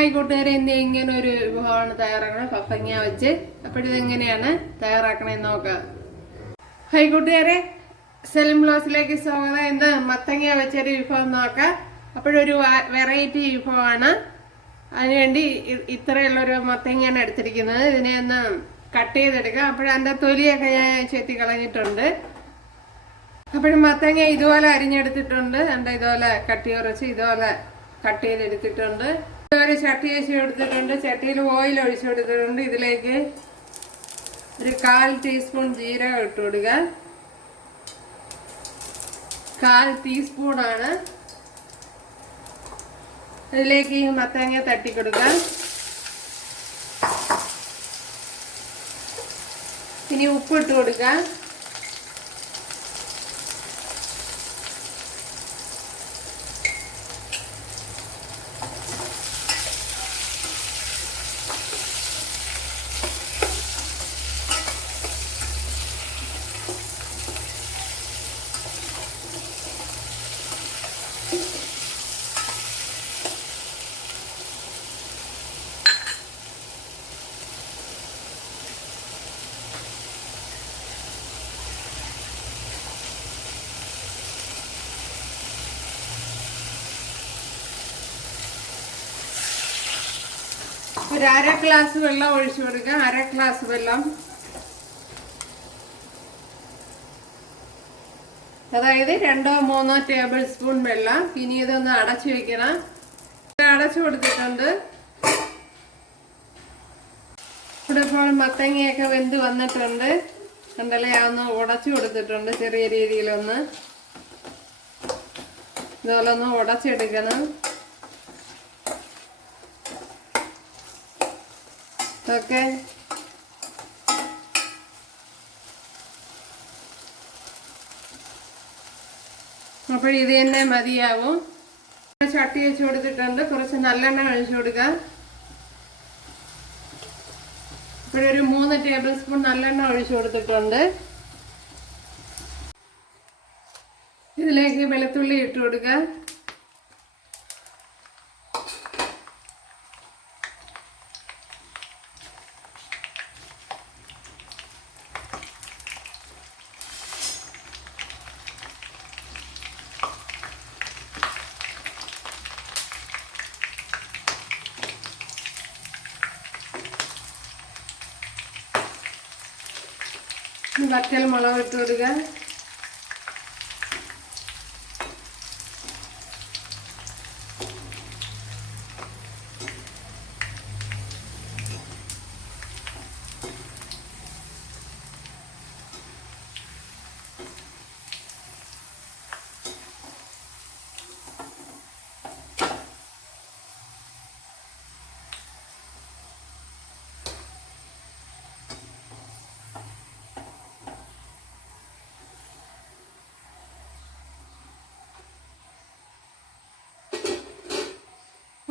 High കൂട്ടുകാരെ ഇന്ന് ഇങ്ങനെ ഒരു വിഭവമാണ് തയ്യാറാക്കുന്നത് പപ്പങ്ങ വെച്ച് അപ്പോഴിതെങ്ങനെയാണ് തയ്യാറാക്കണമെന്ന് നോക്കാം. ഹൈ കൂട്ടുകാരെ സെലിം ബ്ലോസിലേക്ക് സ്വാഗതം. ഇന്ന് മത്തങ്ങ വെച്ചൊരു വിഭവം നോക്കാം. അപ്പോഴൊരു വെറൈറ്റി വിഭവമാണ്. അതിനുവേണ്ടി ഇത്രയുള്ളൊരു മത്തങ്ങയാണ് എടുത്തിരിക്കുന്നത്. ഇതിനെ ഒന്ന് കട്ട് ചെയ്തെടുക്കാം. അപ്പോഴതിന്റെ തൊലിയൊക്കെ ഞാൻ ചെത്തി കളഞ്ഞിട്ടുണ്ട്. അപ്പോഴും മത്തങ്ങ ഇതുപോലെ അരിഞ്ഞെടുത്തിട്ടുണ്ട്. എന്റെ ഇതുപോലെ കട്ടി കുറച്ച് ഇതുപോലെ കട്ട് ചെയ്തെടുത്തിട്ടുണ്ട്. ഒരു ചട്ടി വെച്ച് കൊടുത്തിട്ടുണ്ട്. ചട്ടിയിൽ ഓയിൽ ഒഴിച്ചു കൊടുത്തിട്ടുണ്ട്. ഇതിലേക്ക് ഒരു കാൽ ടീസ്പൂൺ ജീരകം ഇട്ട് കൊടുക്കുക കാൽ ടീസ്പൂണാണ് ഇതിലേക്ക് ഈ മത്തങ്ങ കൊടുക്കാം. ഇനി ഉപ്പിട്ട് കൊടുക്കുക ഒരു അര ഗ്ലാസ് വെള്ളം ഒഴിച്ചു കൊടുക്കുക അര ഗ്ലാസ് വെള്ളം. അതായത് രണ്ടോ മൂന്നോ ടേബിൾ സ്പൂൺ വെള്ളം. ഇനി ഇതൊന്ന് അടച്ചു വെക്കണം. അടച്ചു കൊടുത്തിട്ടുണ്ട്. ഇവിടെ ഇപ്പോൾ മത്തങ്ങയൊക്കെ വെന്ത് വന്നിട്ടുണ്ട്. കണ്ടല്ലേ? ഒന്ന് ഉടച്ചു കൊടുത്തിട്ടുണ്ട് ചെറിയ രീതിയിലൊന്ന്. ഇതുപോലെ ഒന്ന് ഉടച്ചെടുക്കണം. ഓക്കെ. അപ്പോൾ ഇത് തന്നെ മതിയാവും. ചട്ടി വെച്ച് കൊടുത്തിട്ടുണ്ട്. കുറച്ച് നല്ലെണ്ണ ഒഴിച്ചു കൊടുക്കുക ഇപ്പോഴൊരു മൂന്ന് ടേബിൾ സ്പൂൺ നല്ലെണ്ണ ഒഴിച്ചു കൊടുത്തിട്ടുണ്ട്. ഇതിലേക്ക് വെളുത്തുള്ളി ഇട്ട് കൊടുക്കുക വറ്റൽ മുളക്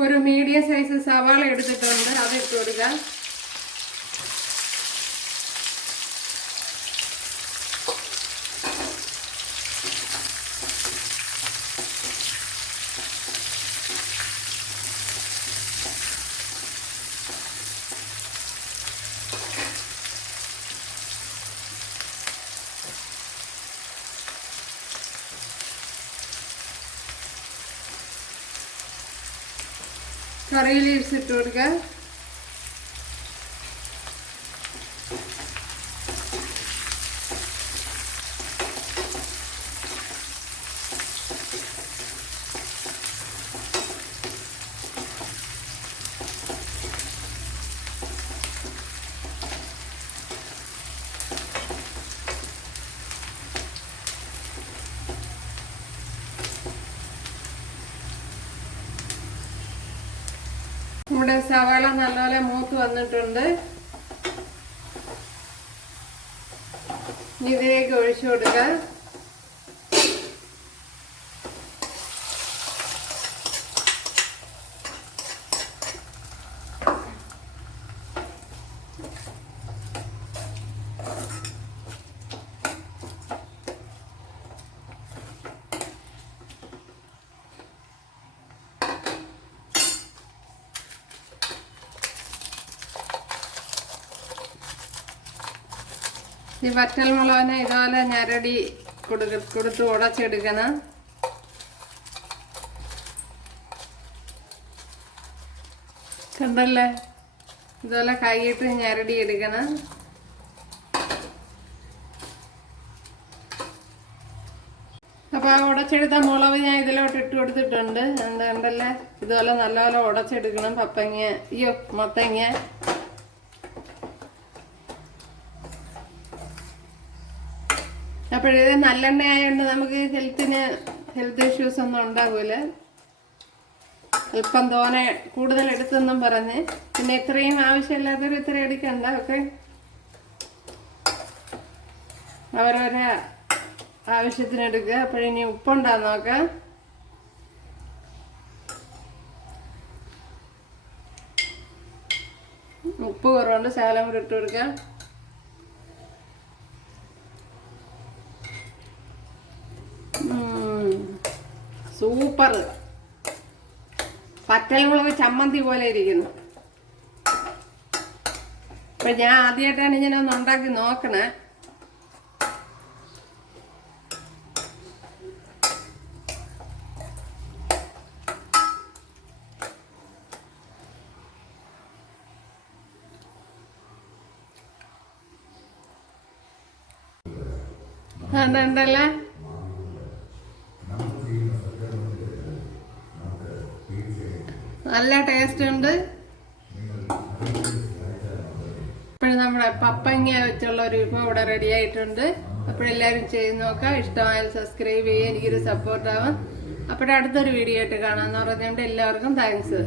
ഒരു മീഡിയം സൈസ് സവാള എടുത്തിട്ടുണ്ട്. അത് ഇട്ട് കൊടുക്കുക കറി ലീവ്സ് ഇട്ട് കൊടുക്കുക നമ്മുടെ സവാള നല്ലപോലെ മൂത്ത് വന്നിട്ടുണ്ട്. ഇതിലേക്ക് ഒഴിച്ചു കൊടുക്കുക ഈ വറ്റൽ മുളകിനെ ഇതുപോലെ ഞരടി കൊടുക്ക കൊടുത്ത് ഉടച്ചെടുക്കണം. കണ്ടല്ലേ? ഇതുപോലെ കൈയിട്ട് ഞരടി എടുക്കണം. അപ്പോൾ ഉടച്ചെടുത്ത മുളക് ഞാൻ ഇതിലോട്ട് ഇട്ട് കൊടുത്തിട്ടുണ്ട്. എന്താ കണ്ടല്ലേ? ഇതുപോലെ നല്ലപോലെ ഉടച്ചെടുക്കണം. പപ്പങ്ങ അയ്യോ മത്തങ്ങ. അപ്പോഴേ നല്ലെണ്ണ ആയതുകൊണ്ട് നമുക്ക് ഹെൽത്തിന് ഹെൽത്ത് ഇഷ്യൂസ് ഒന്നും ഉണ്ടാവില്ല അല്പം തോനെ കൂടുതൽ എടുത്തെന്നും പറഞ്ഞ്. പിന്നെ ഇത്രയും ആവശ്യമില്ലാത്തവർ ഇത്രയും എടുക്കണ്ട ഒക്കെ അവരവരെ ആവശ്യത്തിന് എടുക്കുക. അപ്പോഴിനി ഉപ്പുണ്ടാ നോക്കാം. ഉപ്പ് കുറവുണ്ട് ശകലം കൂടി ഇട്ട് കൊടുക്കാം. സൂപ്പർ. പച്ചമുളക് ചമ്മന്തി പോലെ ഇരിക്കുന്നു. ഇപ്പൊ ഞാൻ ആദ്യമായിട്ടാണ് ഇങ്ങനെ ഒന്ന് ഉണ്ടാക്കി നോക്കണേ. ഉണ്ടല്ലേ നല്ല ടേസ്റ്റ് ഉണ്ട്. ഇപ്പോഴും നമ്മുടെ പപ്പങ്ങ വെച്ചുള്ള ഒരു വിഭവം ഇവിടെ റെഡി ആയിട്ടുണ്ട്. അപ്പോഴെല്ലാവരും ചെയ്ത് നോക്കാം ഇഷ്ടമായാൽ സബ്സ്ക്രൈബ് ചെയ്യുക. എനിക്കൊരു സപ്പോർട്ടാവാം അപ്പോഴടുത്തൊരു വീഡിയോ ആയിട്ട് കാണാമെന്ന് പറഞ്ഞുകൊണ്ട് എല്ലാവർക്കും താങ്ക്സ്